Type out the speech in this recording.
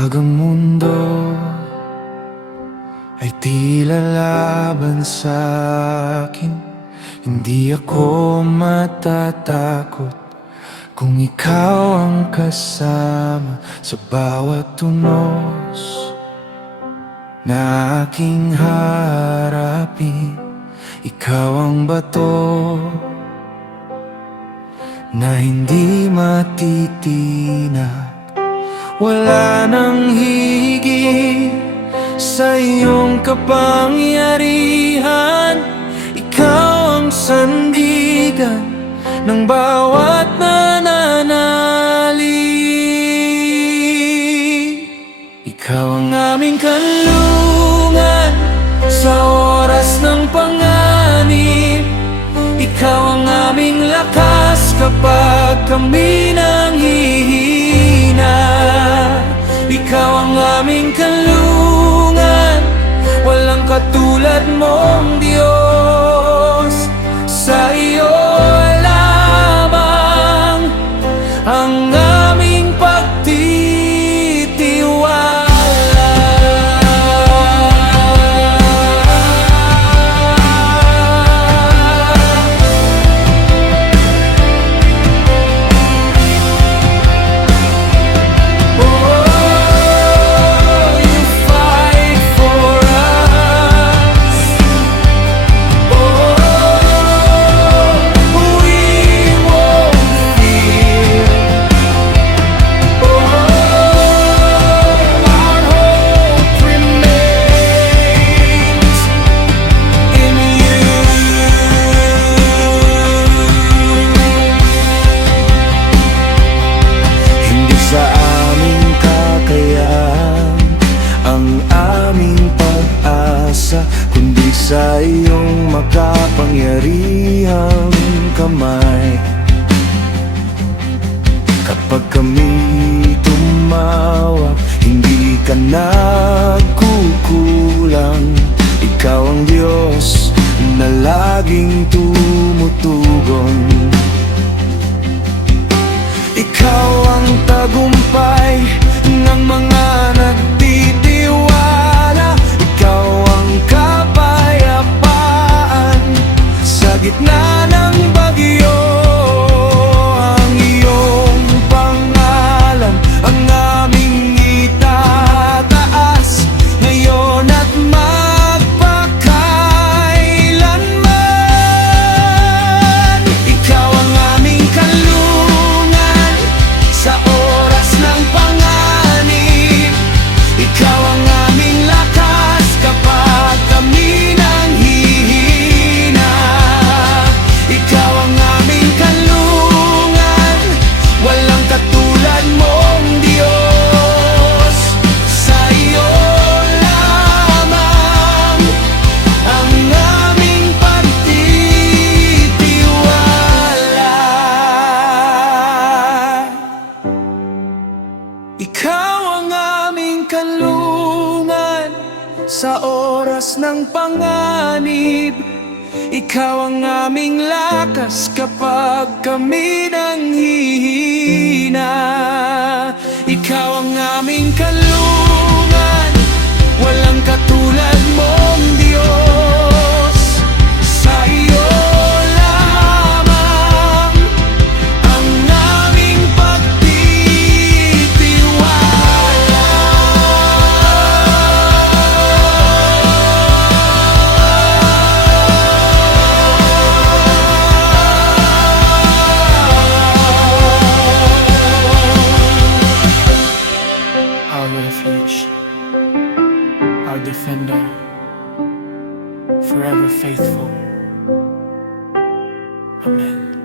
Kapag ang mundo ay tila laban sa akin, hindi ako matatakot kung ikaw ang kasama sa bawat tunos na aking harapin. Ikaw ang bato na hindi matitinag. Wala nang higit sa iyong kapangyarihan. Ikaw ang sandigan ng bawat nananalig. Ikaw ang aming kanlungan sa oras ng panganib. Ikaw ang aming lakas kapag kami nanghihina. Ikaw ang aming kanlungan, walang katulad mong Diyos. Sa iyo lamang ang aming pagtitiwala. Kundi sa iyong makapangyarihang kamay. Kapag kami tumawag, hindi ka nagkukulang. Ikaw ang Diyos na laging tumutugon. Ikaw ang tagumpay ng mga nagtitiwala. Ikaw ang kapayapaan sa gitna ng bagyo. Ang iyong pangalan ang aming itataas ngayon at magpakailanman. Ikaw ang aming kanlungan sa oras ng panganib. Ikaw ang aming lakas kapag kami nanghihina. Ikaw ang aming kanlungan, walang katulad mong Diyos. Sa iyo lamang ang aming pagtitiwala. Ikaw ang aming kanlungan sa oras ng panganib. Ikaw ang aming lakas kapag kami nanghihina. Ikaw ang aming kanlungan, walang katulad mong Diyos. Sa iyo lamang ang aming pagtitiwala. Our refuge, our defender, forever faithful. Amen.